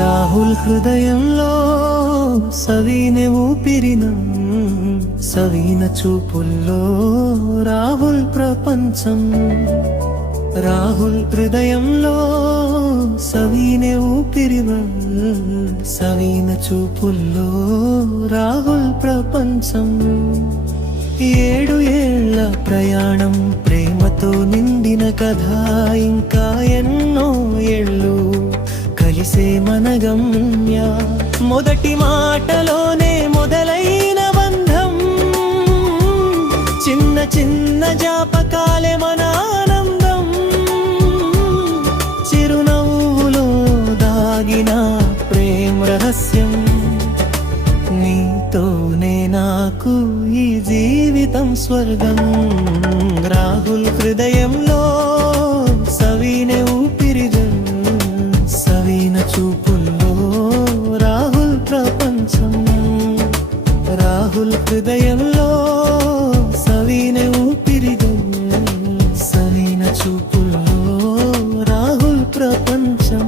రాహుల్ హృదయంలో సవీనె ఊపిరిన సవీన చూపుల్లో రాహుల్ ప్రపంచం. రాహుల్ హృదయంలో సవీనె ఊపిరిన సవీన చూపుల్లో రాహుల్ ప్రపంచం. 7 ఏళ్ల ప్రయాణం ప్రేమతో నిండిన కథ, ఇంకా ఎన్నో ఏళ్ళు కలిసే మన గమ్య. మొదటి మాటలోనే మొదలైన బంధం, చిన్న చిన్న జ్ఞాపకాలే మన ఆనందం. చిరునవ్వులో దాగిన ప్రేమ రహస్యం, నీతోనే నాకు ఈ జీవితం స్వర్గం. రాహుల్ హృదయంలో సవీనె ఊపిరిగా సవీన చూపుల్లో రాహుల్ ప్రపంచం. రాహుల్ హృదయంలో సవీనె ఊపిరిగా సవీన చూపుల్లో రాహుల్ ప్రపంచం.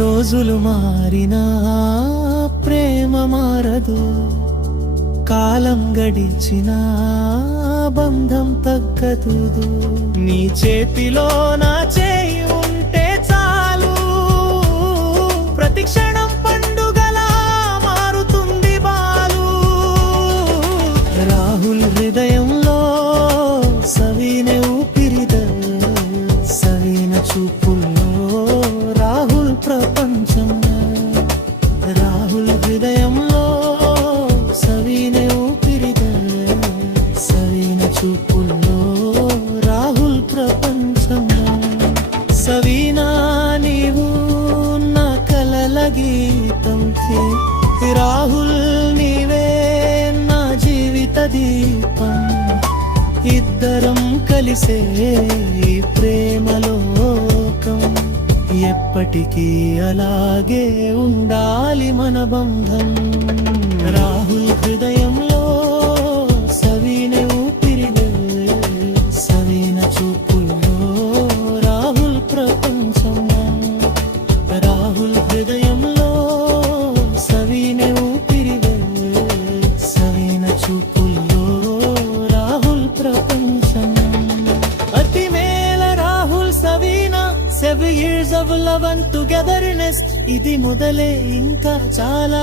రోజులు మారినా ప్రేమ మారదు, కాలం గడిచినా బంధం తగ్గదు. నీ చేతిలో నా చేయి ఉంటే చాలు, ప్రతి క్షణం పండుగలా మారుతుంది బాలు. రాహుల్ హృదయంలో సవీనె ఊపిరిగా సవీన చూపుల్లో రాహుల్ ప్రపంచం. రాహుల్ హృదయంలో సవీనె ఊపిరిగా సవీన చూపుల్లో రాహుల్ ప్రపంచం. సవీనా నీవు నా కలల గీతం, రాహుల్ నీవే నా జీవిత దీపం. ఇద్దరం కలిసే ఈ ప్రేమలోకం, ఎప్పటికీ అలాగే ఉండాలి మన బంధం. రాహుల్ హృదయంలో సవీనె ఊపిరిగా సవీన చూపుల్లో రాహుల్ ప్రపంచం. రాహుల్ హృదయంలో సవీనె ఊపిరిగా సవీన చూపుల్లో రాహుల్ ప్రపంచం. అతి మేల Rahul సవీనా, 7 years of love and togetherness. ఇది మొదలే, ఇంకా చాలా